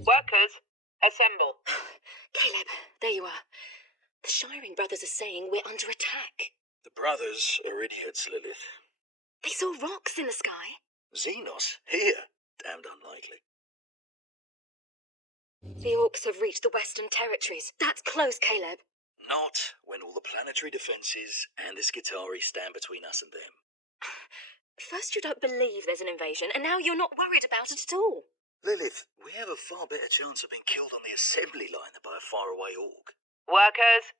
Workers, assemble. Caleb, there you are. The Shiring brothers are saying we're under attack. The brothers are idiots, Lilith. They saw rocks in the sky. Xenos? Here? Damned unlikely. The Orcs have reached the Western Territories. That's close, Caleb. Not when all the planetary defences and the Skitarii stand between us and them. First you don't believe there's an invasion, and now you're not worried about it at all. Lilith, we have a far better chance of being killed on the assembly line than by a faraway Orc. Workers,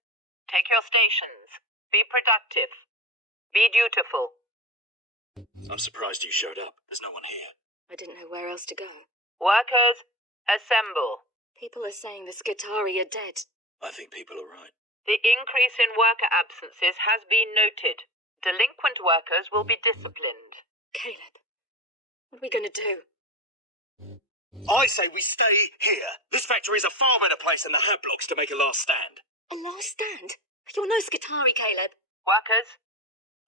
take your stations. Be productive. Be dutiful. I'm surprised you showed up. There's no one here. I didn't know where else to go. Workers, assemble. People are saying the Skitarii are dead. I think people are right. The increase in worker absences has been noted. Delinquent workers will be disciplined. Caleb, what are we going to do? I say we stay here. This factory is a far better place than the Hab blocks to make a last stand. A last stand? You're no Skitarii, Caleb. Workers,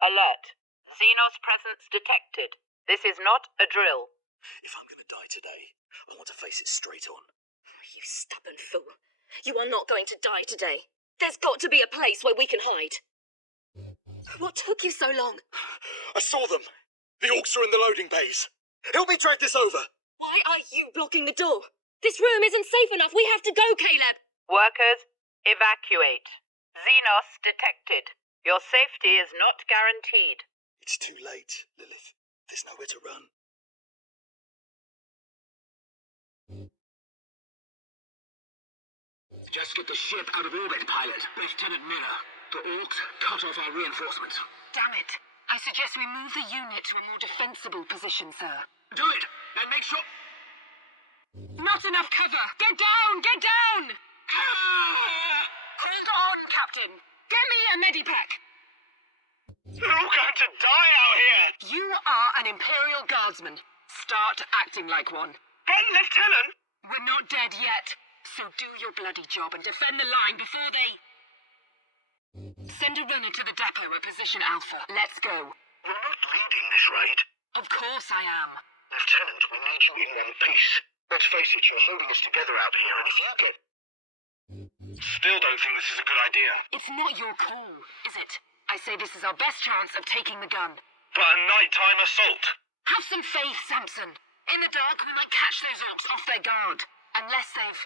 alert. Xenos presence detected. This is not a drill. If I'm going to die today, I want to face it straight on. You stubborn fool. You are not going to die today. There's got to be a place where we can hide. What took you so long? I saw them. The Orcs are in the loading bays. Help me drag this over. Why are you blocking the door? This room isn't safe enough. We have to go, Caleb. Workers, evacuate. Xenos detected. Your safety is not guaranteed. It's too late, Lilith. There's nowhere to run. Just get the ship out of orbit, pilot. Lieutenant Miller, the Orcs cut off our reinforcements. Damn it. I suggest we move the unit to a more defensible position, sir. Do it, and make sure... Not enough cover! Get down! Get down! Ah! Hold on, Captain! Get me a medipack! We're all going to die out here! You are an Imperial Guardsman. Start acting like one. Hey, Lieutenant! We're not dead yet, so do your bloody job and defend the line before they... Send a runner to the depot at position Alpha. Let's go. You're not leading this raid. Of course I am. Lieutenant, we need you in one piece. Let's face it, you're holding us together out here, and if you get... Still don't think this is a good idea. It's not your call, is it? I say this is our best chance of taking the gun. But a nighttime assault? Have some faith, Samson. In the dark, we might catch those Orcs off their guard. Unless they've...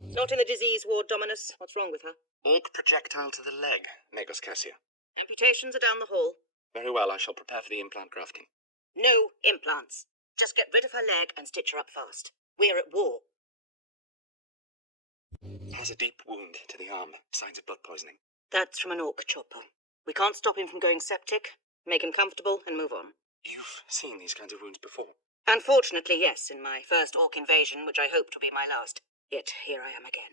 Not in the disease ward, Dominus. What's wrong with her? Orc projectile to the leg, Negos Cassia. Amputations are down the hall. Very well, I shall prepare for the implant grafting. No implants. Just get rid of her leg and stitch her up fast. We're at war. Has a deep wound to the arm, signs of blood poisoning. That's from an Orc chopper. We can't stop him from going septic. Make him comfortable and move on. You've seen these kinds of wounds before? Unfortunately, yes, in my first Orc invasion, which I hoped to be my last. Yet here I am again.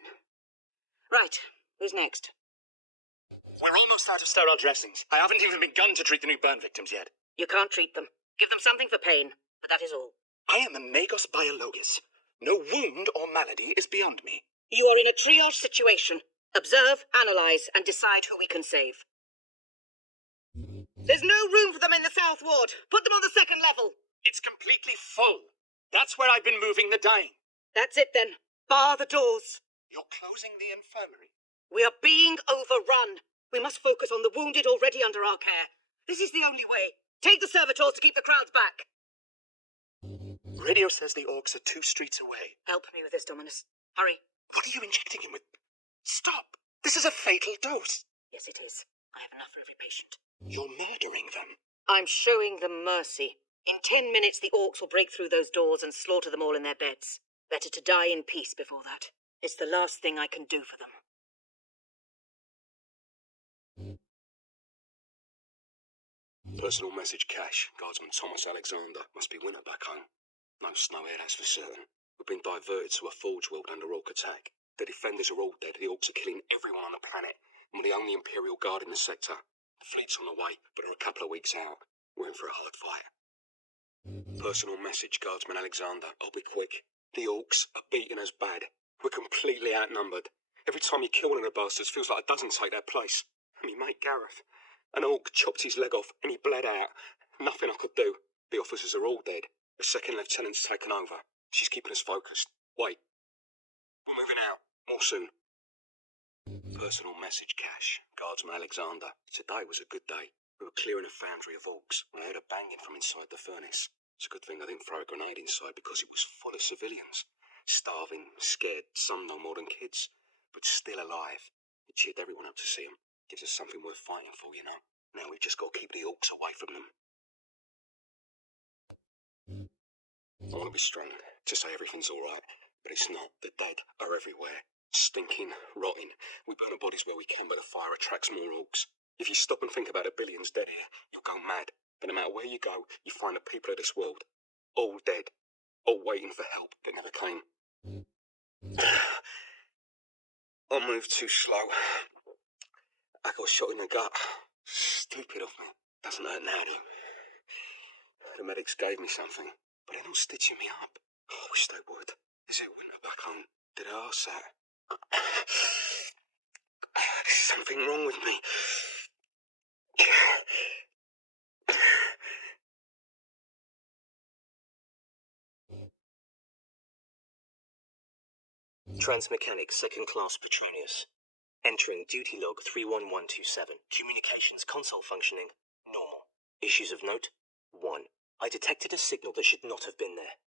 Right, who's next? We're almost out of sterile dressings. I haven't even begun to treat the new burn victims yet. You can't treat them. Give them something for pain, but that is all. I am a Magos Biologis. No wound or malady is beyond me. You are in a triage situation. Observe, analyze, and decide who we can save. There's no room for them in the South Ward. Put them on the second level. It's completely full. That's where I've been moving the dying. That's it then. Bar the doors. You're closing the infirmary. We are being overrun. We must focus on the wounded already under our care. This is the only way. Take the servitors to keep the crowds back. Radio says the Orcs are 2 streets away. Help me with this, Dominus. Hurry. What are you injecting him with? Stop! This is a fatal dose. Yes, it is. I have enough for every patient. You're murdering them. I'm showing them mercy. In 10 minutes, the Orcs will break through those doors and slaughter them all in their beds. Better to die in peace before that. It's the last thing I can do for them. Personal message cache. Guardsman Thomas Alexander. Must be winter back home. No snow here, that's for certain. We've been diverted to a forge world under Orc attack. The defenders are all dead. The Orcs are killing everyone on the planet. And we're the only Imperial Guard in the sector. The fleet's on the way, but are a couple of weeks out. We're in for a hard fight. Personal message, Guardsman Alexander. I'll be quick. The Orcs are beating us bad. We're completely outnumbered. Every time you kill one of the bastards, feels like a dozen take their place. And me mate Gareth. An Orc chopped his leg off and he bled out. Nothing I could do. The officers are all dead. The second lieutenant's taken over. She's keeping us focused. Wait. We're moving out. More soon. Personal message, Cash. Guardsman Alexander. Today was a good day. We were clearing a foundry of orcs. I heard a banging from inside the furnace. It's a good thing I didn't throw a grenade inside because it was full of civilians. Starving, scared, some no more than kids. But still alive. It cheered everyone up to see them. Gives us something worth fighting for, you know. Now we've just got to keep the orcs away from them. I want to be strong, to say everything's alright, but it's not. The dead are everywhere. Stinking, rotting. We burn our bodies where we can, but the fire attracts more orcs. If you stop and think about the billions dead here, you'll go mad. But no matter where you go, you find the people of this world. All dead. All waiting for help that never came. I moved too slow. I got shot in the gut. Stupid of me. Doesn't hurt now, though. The medics gave me something, but they're not stitching me up. I wish they would. Is it winter back home? Did I ask that? There's something wrong with me. Transmechanic, Second Class Petronius. Entering duty log 31127. Communications console functioning. Normal. Issues of note. 1. I detected a signal that should not have been there.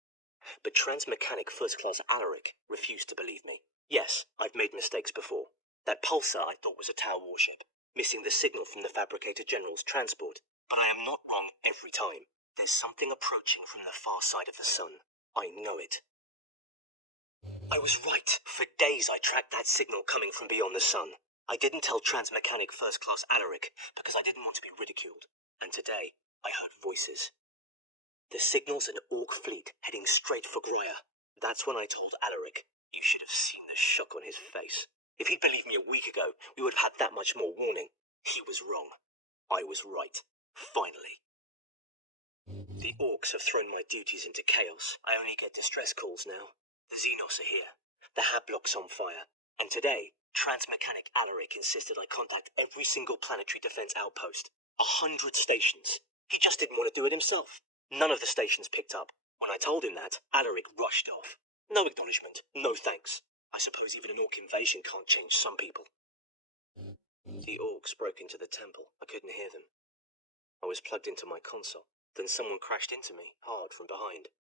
But Transmechanic First Class Alaric refused to believe me. Yes, I've made mistakes before. That pulsar I thought was a Tau warship, missing the signal from the Fabricator General's transport. But I am not wrong every time. There's something approaching from the far side of the sun. I know it. I was right. For days I tracked that signal coming from beyond the sun. I didn't tell Transmechanic First Class Alaric because I didn't want to be ridiculed. And today, I heard voices. The signal's an orc fleet heading straight for Graia. That's when I told Alaric. You should have seen the shock on his face. If he'd believed me a week ago, we would have had that much more warning. He was wrong. I was right. Finally. The orcs have thrown my duties into chaos. I only get distress calls now. The Xenos are here. The Hablock's on fire. And today, Transmechanic Alaric insisted I contact every single planetary defense outpost. 100 stations. He just didn't want to do it himself. None of the stations picked up. When I told him that, Alaric rushed off. No acknowledgement. No thanks. I suppose even an orc invasion can't change some people. The orcs broke into the temple. I couldn't hear them. I was plugged into my console. Then someone crashed into me, hard from behind.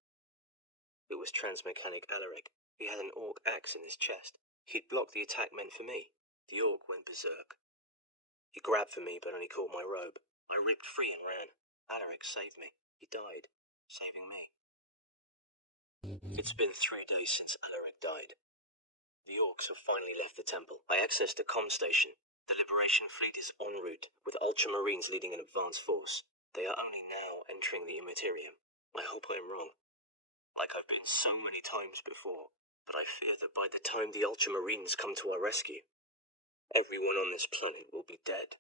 It was Transmechanic Alaric. He had an orc axe in his chest. He'd blocked the attack meant for me. The orc went berserk. He grabbed for me, but only caught my robe. I ripped free and ran. Alaric saved me. He died, saving me. It's been 3 days since Alaric died. The orcs have finally left the temple. I accessed a comm station. The Liberation Fleet is en route, with Ultramarines leading an advance force. They are only now entering the Immaterium. I hope I am wrong. Like I've been so many times before, but I fear that by the time the Ultramarines come to our rescue, everyone on this planet will be dead.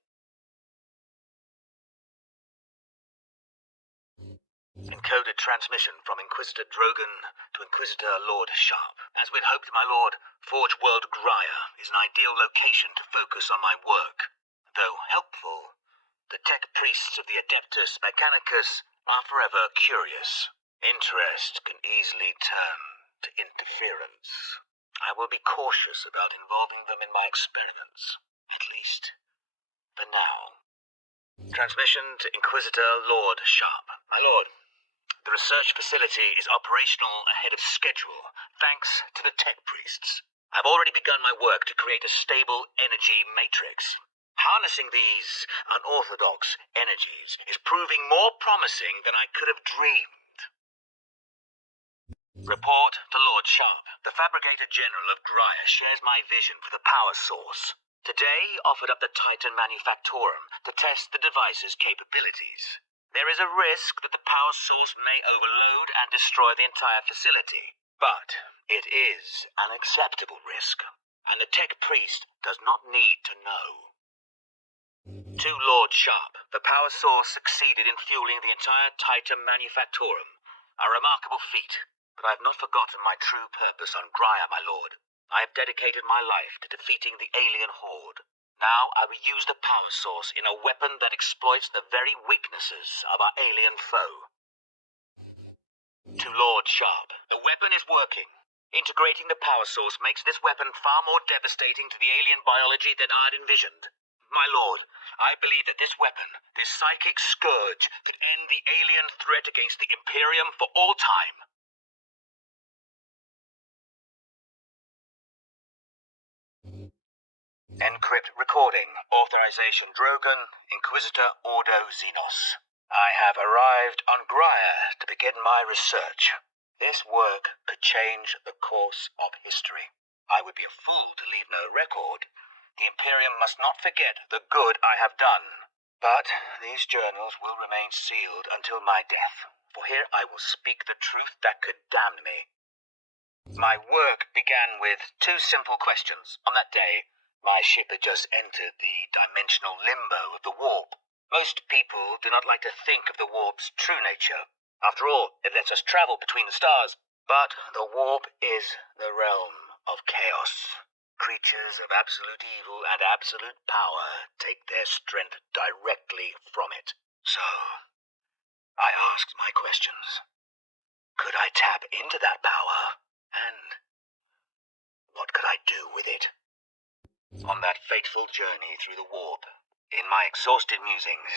Encoded transmission from Inquisitor Drogon to Inquisitor Lord Sharp. As we'd hoped, my lord, Forge World Graia is an ideal location to focus on my work. Though helpful, the tech priests of the Adeptus Mechanicus are forever curious. Interest can easily turn to interference. I will be cautious about involving them in my experiments, at least for now. Transmission to Inquisitor Lord Sharp. My lord, the research facility is operational ahead of schedule, thanks to the tech priests. I've already begun my work to create a stable energy matrix. Harnessing these unorthodox energies is proving more promising than I could have dreamed. Report to Lord Sharp. The Fabricator General of Graia shares my vision for the power source. Today, he offered up the Titan Manufactorum to test the device's capabilities. There is a risk that the power source may overload and destroy the entire facility. But it is an acceptable risk, and the tech priest does not need to know. To Lord Sharp, the power source succeeded in fueling the entire Titan Manufactorum. A remarkable feat, but I have not forgotten my true purpose on Graia, my lord. I have dedicated my life to defeating the alien horde. Now I will use the power source in a weapon that exploits the very weaknesses of our alien foe. To Lord Sharp, the weapon is working. Integrating the power source makes this weapon far more devastating to the alien biology than I'd envisioned. My lord, I believe that this weapon, this psychic scourge, could end the alien threat against the Imperium for all time. Encrypt recording. Authorization Drogon, Inquisitor Ordo Xenos. I have arrived on Graia to begin my research. This work could change the course of history. I would be a fool to leave no record. The Imperium must not forget the good I have done. But these journals will remain sealed until my death, for here I will speak the truth that could damn me. My work began with two simple questions. On that day, my ship had just entered the dimensional limbo of the warp. Most people do not like to think of the warp's true nature. After all, it lets us travel between the stars. But the warp is the realm of chaos. Creatures of absolute evil and absolute power take their strength directly from it. So, I asked my questions. Could I tap into that power? And what could I do with it? On that fateful journey through the warp, in my exhausted musings,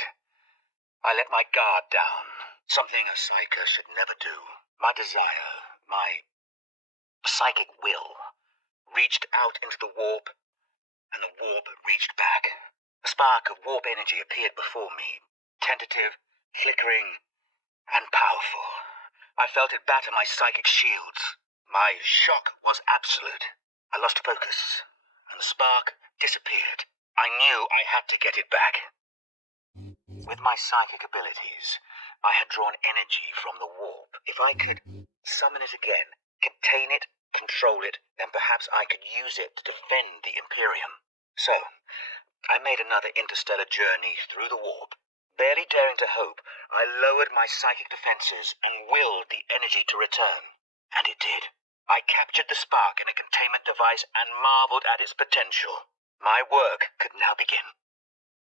I let my guard down, something a psyker should never do. My desire, my psychic will, reached out into the warp, and the warp reached back. A spark of warp energy appeared before me, tentative, flickering, and powerful. I felt it batter my psychic shields. My shock was absolute. I lost focus, and the spark disappeared. I knew I had to get it back. With my psychic abilities, I had drawn energy from the warp. If I could summon it again, contain it, control it, then perhaps I could use it to defend the Imperium. So, I made another interstellar journey through the warp. Barely daring to hope, I lowered my psychic defenses and willed the energy to return. And it did. I captured the spark in a containment device and marveled at its potential. My work could now begin.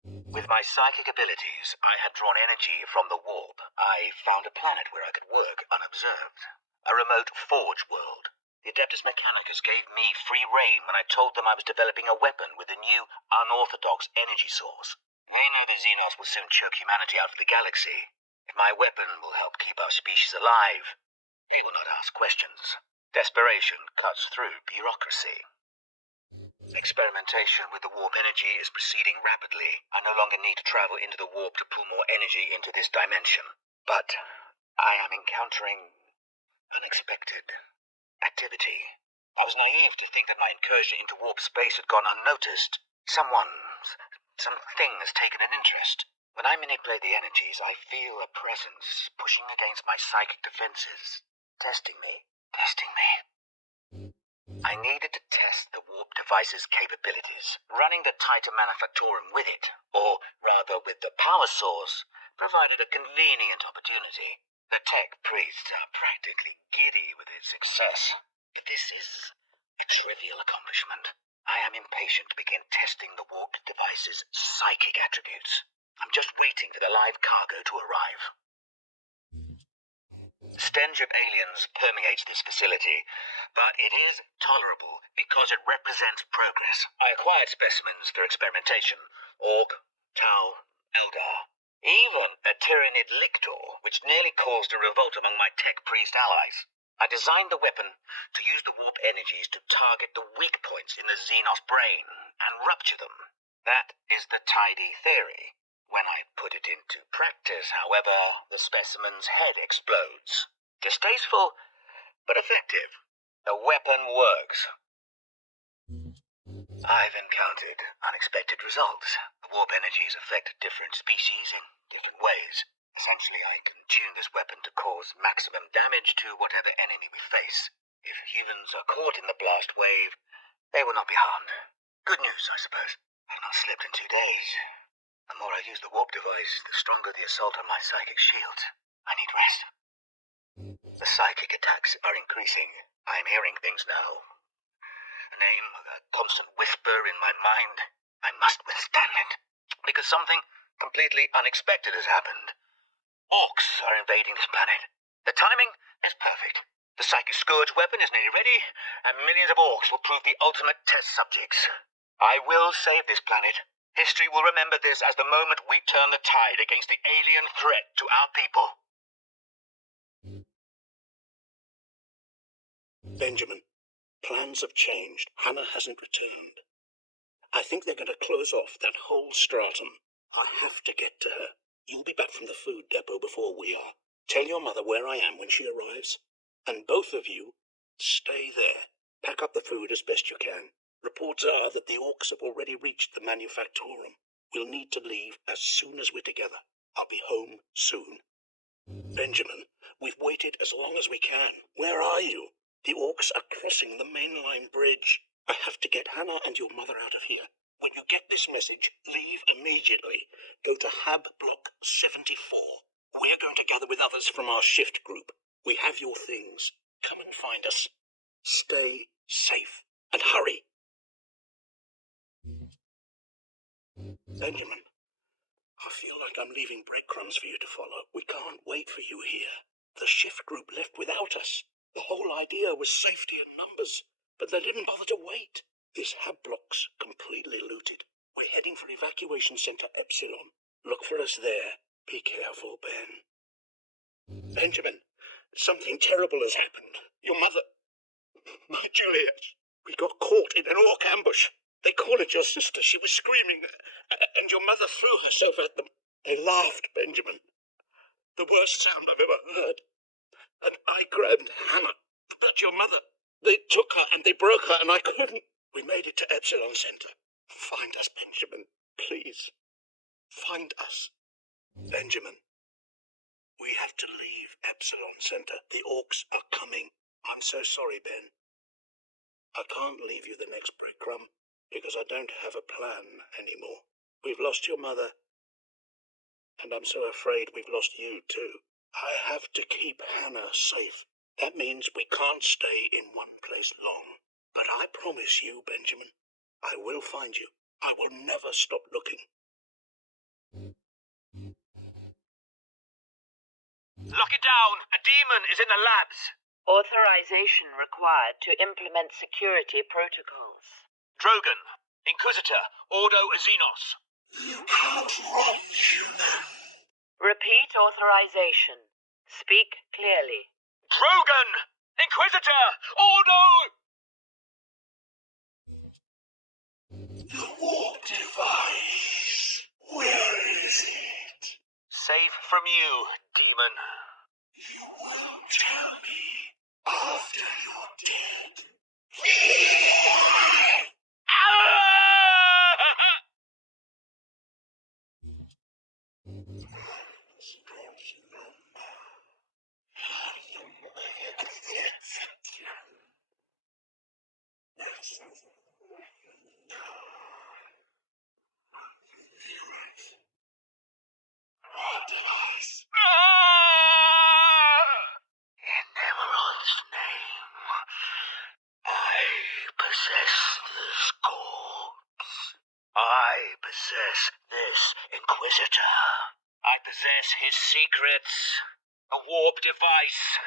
With my psychic abilities, I had drawn energy from the warp. I found a planet where I could work unobserved. A remote forge world. The Adeptus Mechanicus gave me free rein when I told them I was developing a weapon with a new, unorthodox energy source. They know the Xenos will soon choke humanity out of the galaxy. If my weapon will help keep our species alive, they will not ask questions. Desperation cuts through bureaucracy. Experimentation with the warp energy is proceeding rapidly. I no longer need to travel into the warp to pull more energy into this dimension. But I am encountering unexpected activity. I was naive to think that my incursion into warp space had gone unnoticed. Something has taken an interest. When I manipulate the energies, I feel a presence pushing against my psychic defenses, testing me. I needed to test the warp device's capabilities. Running the Titan Manufactorum with it, or rather with the power source, provided a convenient opportunity. The tech priests are practically giddy with its success. This is a trivial accomplishment. I am impatient to begin testing the warped device's psychic attributes. I'm just waiting for the live cargo to arrive. The stench of aliens permeates this facility, but it is tolerable because it represents progress. I acquired specimens for experimentation. Orc, Tau, Eldar, even a Tyranid Lictor, which nearly caused a revolt among my tech priest allies. I designed the weapon to use the warp energies to target the weak points in the Xenos brain and rupture them. That is the tidy theory. When I put it into practice, however, the specimen's head explodes. Distasteful, but effective. The weapon works. I've encountered unexpected results. The warp energies affect different species in different ways. Essentially, I can tune this weapon to cause maximum damage to whatever enemy we face. If humans are caught in the blast wave, they will not be harmed. Good news, I suppose. I've not slept in 2 days. The more I use the warp device, the stronger the assault on my psychic shields. I need rest. The psychic attacks are increasing. I'm hearing things now. A name, a constant whisper in my mind. I must withstand it, because something completely unexpected has happened. Orcs are invading this planet. The timing is perfect. The Psychic Scourge weapon is nearly ready, and millions of orcs will prove the ultimate test subjects. I will save this planet. History will remember this as the moment we turn the tide against the alien threat to our people. Benjamin, plans have changed. Hannah hasn't returned. I think they're going to close off that whole stratum. I have to get to her. You'll be back from the food depot before we are. Tell your mother where I am when she arrives. And both of you, stay there. Pack up the food as best you can. Reports are that the orcs have already reached the manufactorum. We'll need to leave as soon as we're together. I'll be home soon. Benjamin, we've waited as long as we can. Where are you? The orcs are crossing the mainline bridge. I have to get Hannah and your mother out of here. When you get this message, leave immediately. Go to Hab Block 74. We're going to gather with others from our shift group. We have your things. Come and find us. Stay safe. And hurry. Benjamin, I feel like I'm leaving breadcrumbs for you to follow. We can't wait for you here. The shift group left without us. The whole idea was safety in numbers, but they didn't bother to wait. This hab block's completely looted. We're heading for Evacuation Center Epsilon. Look for us there. Be careful, Ben. Benjamin, something terrible has happened. Your mother... My Juliet. We got caught in an orc ambush. They cornered your sister. She was screaming, and your mother threw herself at them. They laughed, Benjamin. The worst sound I've ever heard. And I grabbed Hannah. But your mother... They took her and they broke her and I couldn't. We made it to Epsilon Center. Find us, Benjamin. Please. Find us. Benjamin. We have to leave Epsilon Center. The orcs are coming. I'm so sorry, Ben. I can't leave you the next breadcrumb because I don't have a plan anymore. We've lost your mother. And I'm so afraid we've lost you too. I have to keep Hannah safe. That means we can't stay in one place long. But I promise you, Benjamin, I will find you. I will never stop looking. Lock it down! A demon is in the labs! Authorization required to implement security protocols. Drogon, Inquisitor, Ordo Xenos. You cannot run, human. Repeat authorization. Speak clearly. Drogon! Inquisitor! Ordo! The warp device. Where is it? Safe from you, demon. You won't tell me after you're dead. What device? In Emerald's name, I possess this corpse. I possess this Inquisitor. I possess his secrets. A warp device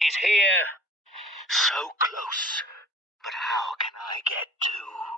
is here. So close. But how can I get to?